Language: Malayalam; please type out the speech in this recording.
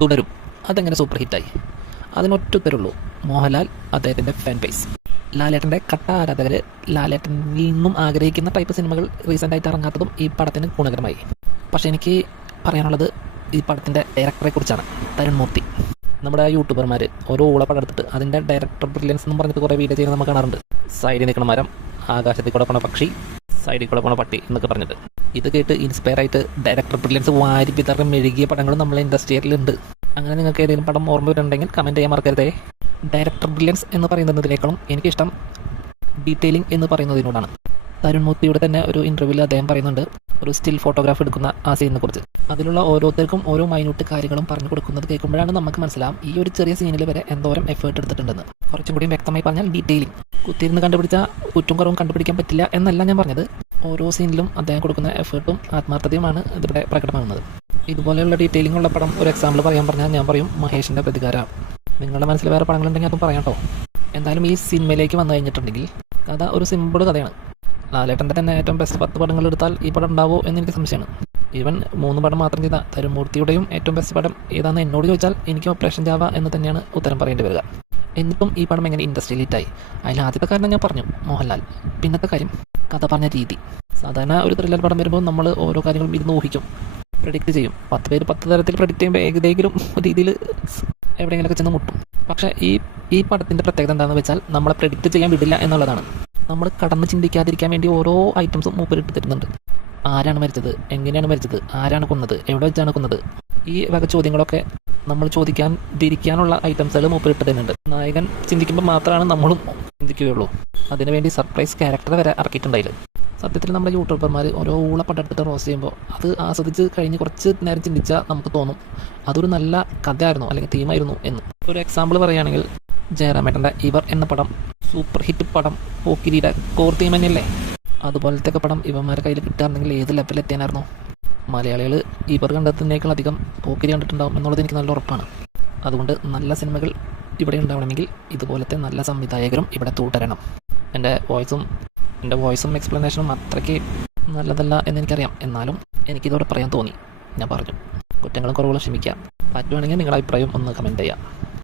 തുടരും. അതെങ്ങനെ സൂപ്പർ ഹിറ്റായി? അതിനൊറ്റ ഉത്തരവുള്ളൂ, മോഹൻലാൽ, അദ്ദേഹത്തിൻ്റെ ഫാൻ ബേസ്. ലാലേട്ടൻ്റെ കട്ട ആരാധകർ ലാലേട്ടനിൽ നിന്നും ആഗ്രഹിക്കുന്ന ടൈപ്പ് സിനിമകൾ റീസെൻ്റായിട്ട് ഇറങ്ങാത്തതും ഈ പടത്തിന് ഗുണകരമായി. പക്ഷേ എനിക്ക് പറയാനുള്ളത് ഈ പടത്തിൻ്റെ ഡയറക്ടറെ കുറിച്ചാണ്. തരുൺ മൂർത്തി. നമ്മുടെ യൂട്യൂബർമാർ ഓരോ ഊള പടം എടുത്തിട്ട് അതിൻ്റെ ഡയറക്ടർ ബ്രില്യൻസ് എന്നും പറഞ്ഞിട്ട് കുറേ വീഡിയോ ചെയ്യുന്നത് നമുക്ക് കാണാറുണ്ട്. സൈഡിൽ നിൽക്കുന്ന മരം, ആകാശത്തിൽ കൂടെ പോണ പക്ഷി, സൈഡിൽ കൂടെ പോണ പട്ടി എന്നൊക്കെ പറഞ്ഞിട്ട്. ഇത് കേട്ട് ഇൻസ്പയർ ആയിട്ട് ഡയറക്ടർ ബ്രില്യൻസ് വാരി വിതറി മെഴുകിയ പടങ്ങളും നമ്മളെ ഇൻഡസ്ട്രിയിലുണ്ട്. അങ്ങനെ നിങ്ങൾക്ക് ഏതെങ്കിലും പടം ഓർമ്മ വരുന്നുണ്ടെങ്കിൽ കമൻറ്റ് ചെയ്യാൻ മറക്കരുതേ. ഡയറക്ടർ ബ്രില്യൻസ് എന്ന് പറയുന്നതിനേക്കാളും എനിക്കിഷ്ടം ഡീറ്റെയിലിംഗ് എന്ന് പറയുന്നതിനോടാണ്. തരുൺ മൂർത്തിയുടെ തന്നെ ഒരു ഇൻ്റർവ്യൂവിൽ അദ്ദേഹം പറയുന്നുണ്ട് ഒരു സ്റ്റിൽ ഫോട്ടോഗ്രാഫ് എടുക്കുന്ന ആ സീനിനെ കുറിച്ച്. അതിലുള്ള ഓരോരുത്തർക്കും ഓരോ മൈന്യൂട്ട് കാര്യങ്ങളും പറഞ്ഞു കൊടുക്കുന്നത് കേൾക്കുമ്പോഴാണ് നമുക്ക് മനസ്സിലാവും ഈ ഒരു ചെറിയ സീനിൽ വരെ എന്തോരം എഫേർട്ട് എടുത്തിട്ടുണ്ടെന്ന്. കുറച്ചും കൂടി വ്യക്തമായി പറഞ്ഞാൽ ഡീറ്റെയിലിംഗ്. കുത്തിയിരുന്ന് കണ്ടുപിടിച്ച കുറ്റും കുറവും കണ്ടുപിടിക്കാൻ പറ്റില്ല എന്നല്ല ഞാൻ പറഞ്ഞത്. ഓരോ സീനിലും അദ്ദേഹം കൊടുക്കുന്ന എഫേർട്ടും ആത്മാർത്ഥതയുമാണ് ഇതിവിടെ പ്രകടമാകുന്നത്. ഇതുപോലെയുള്ള ഡീറ്റെയിലിംഗ് ഉള്ള പടം ഒരു എക്സാമ്പിൾ പറയാൻ പറഞ്ഞാൽ ഞാൻ പറയും മഹേഷിൻ്റെ പ്രതികാരം. നിങ്ങളുടെ മനസ്സിൽ വേറെ പടങ്ങളുണ്ടെങ്കിൽ അതും പറയാം കേട്ടോ. എന്തായാലും ഈ സിനിമയിലേക്ക് വന്നു കഴിഞ്ഞിട്ടുണ്ടെങ്കിൽ കഥ ഒരു സിമ്പിൾ കഥയാണ്. ലാലേട്ടൻ്റെ തന്നെ ഏറ്റവും ബെസ്റ്റ് 10 പടങ്ങൾ എടുത്താൽ ഈ പടം ഉണ്ടാവോ എന്നെനിക്ക് സംശയമാണ്. ഈവൻ 3 പടം മാത്രം ചെയ്ത തരുൺ മൂർത്തിയുടെയും ഏറ്റവും ബെസ്റ്റ് പടം ഏതാണെന്ന് എന്നോട് ചോദിച്ചാൽ എനിക്ക് ഓപ്പറേഷൻ ജാവ എന്ന് തന്നെയാണ് ഉത്തരം പറയേണ്ടി വരിക. എന്നിട്ടും ഈ പടം എങ്ങനെ ഇൻഡസ്ട്രിയിൽ ഹിറ്റായി? അതിൽ ആദ്യത്തെ കാരണം ഞാൻ പറഞ്ഞു, മോഹൻലാൽ. പിന്നത്തെ കാര്യം കഥ പറഞ്ഞ രീതി. സാധാരണ ഒരു ത്രില്ലർ പടം വരുമ്പോൾ നമ്മൾ ഓരോ കാര്യങ്ങളും ഇരുന്ന് ഊഹിക്കും, പ്രെഡിക്റ്റ് ചെയ്യും. 10 പേര് 10 തരത്തിൽ പ്രെഡിക്റ്റ് ചെയ്യുമ്പോൾ ഏതെങ്കിലും രീതിയിൽ എവിടെയെങ്കിലുമൊക്കെ ചെന്ന് മുട്ടും. പക്ഷേ ഈ പടത്തിൻ്റെ പ്രത്യേകത എന്താണെന്ന് വെച്ചാൽ നമ്മളെ പ്രെഡിക്റ്റ് ചെയ്യാൻ വിടില്ല എന്നുള്ളതാണ്. നമ്മൾ കടന്ന് ചിന്തിക്കാതിരിക്കാൻ വേണ്ടി ഓരോ ഐറ്റംസും മൂപ്പരിട്ട് തരുന്നുണ്ട്. ആരാണ് മരിച്ചത്, എങ്ങനെയാണ് മരിച്ചത്, ആരാണ് കൊന്നത്, എവിടെ വെച്ചാണ് കൊന്നത്, ഈ വക ചോദ്യങ്ങളൊക്കെ നമ്മൾ ചോദിക്കാതിരിക്കാനുള്ള ഐറ്റംസുകൾ മൂപ്പരിട്ട് തരുന്നുണ്ട്. നായകൻ ചിന്തിക്കുമ്പോൾ മാത്രമാണ് നമ്മളും ചിന്തിക്കുകയുള്ളൂ. അതിനുവേണ്ടി സർപ്രൈസ് ക്യാരക്ടർ വരെ ഇറക്കിയിട്ടുണ്ടായില്ല. സത്യത്തിൽ നമ്മുടെ യൂട്യൂബർമാർ ഓരോ ഊള പടമെടുത്തിട്ട് റോസ്റ്റ് ചെയ്യുമ്പോൾ അത് ആസ്വദിച്ച് കഴിഞ്ഞ് കുറച്ച് നേരം ചിന്തിച്ചാൽ നമുക്ക് തോന്നും അതൊരു നല്ല കഥയായിരുന്നു അല്ലെങ്കിൽ തീമായിരുന്നു എന്ന്. ഒരു എക്സാമ്പിൾ പറയുകയാണെങ്കിൽ ജയറാമേട്ടൻ്റെ ഇവർ എന്ന പടം സൂപ്പർ ഹിറ്റ് പടം. പോക്കിരിയുടെ കോർ തീം തന്നെയല്ലേ? അതുപോലത്തെ പടം ഇവന്മാരുടെ കയ്യിൽ കിട്ടാറുണ്ടെങ്കിൽ ഏത് ലെവലെത്തിയാനായിരുന്നു? മലയാളികൾ ഇവർ കണ്ടതിനേക്കാൾ അധികം പോക്കിരി കണ്ടിട്ടുണ്ടാവും എന്നുള്ളത് എനിക്ക് നല്ല ഉറപ്പാണ്. അതുകൊണ്ട് നല്ല സിനിമകൾ ഇവിടെ ഉണ്ടാവണമെങ്കിൽ ഇതുപോലത്തെ നല്ല സംവിധായകരും ഇവിടെ തുടരണം. എൻ്റെ വോയിസും എക്സ്പ്ലനേഷനും അത്രയ്ക്ക് നല്ലതല്ല എന്നെനിക്കറിയാം. എന്നാലും എനിക്കിതോടെ പറയാൻ തോന്നി, ഞാൻ പറഞ്ഞു. കുറ്റങ്ങളും കുറവുകളും ക്ഷമിക്കാം. പറ്റുവാണെങ്കിൽ നിങ്ങളുടെ അഭിപ്രായം ഒന്ന് കമൻറ്റ് ചെയ്യാം.